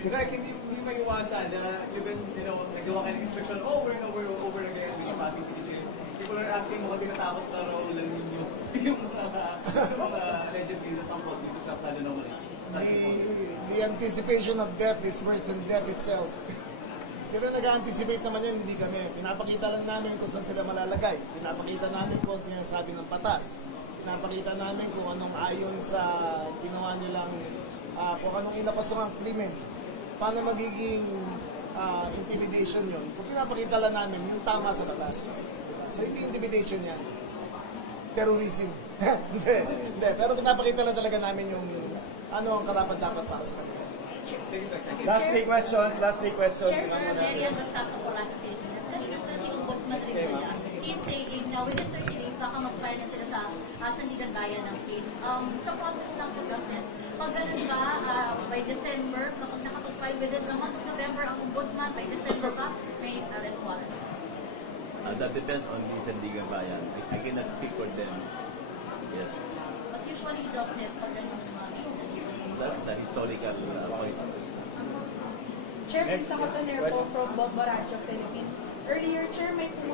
Zach, hindi maiwasan na even, nagawa kayo ng instruction over and over again with yung Pasig City Jail. People are asking mga tinatakot na raw lang ninyo yung mga legend leaders ang plot dito sa plano ng Manila. The anticipation of death is worse than death itself. Sila nag-anticipate naman yan, hindi kami. Pinapakita lang namin kung saan sila malalagay. Pinapakita namin kung sinasabi ng batas. Pinapakita namin kung anong ayon sa ginawa nilang, kung anong inapasok ang krimen. Paano magiging intimidation yun. Kung pinapakita lang namin yung tama sa batas. Diba? So hindi intimidation yan. Terrorism. Hindi. Pero pinapakita lang talaga namin yung ano ang karapat-dapat para sa kanila. Thank you, sir. Thank you. Last three questions. Chairman Marian Bastaso po lang sa Pilipinas. Kanina sir, si Ombudsman Rimula, he's saying na within 30 days, baka mag-file na sila sa Sandigan Bayan ng case. Sa process lang po, Justice, pag ganun ba, by December, kapag nakapag-file within the month of November ang Ombudsman, by December pa, may arrest warrant? That depends on the Sandigan Bayan. I cannot speak for them. Yes. But usually, Justice, pag ganun mga cases. That's the historical point. Chair, sa Cotonero po from Bob Baracho, Philippines. Earlier, Chair, may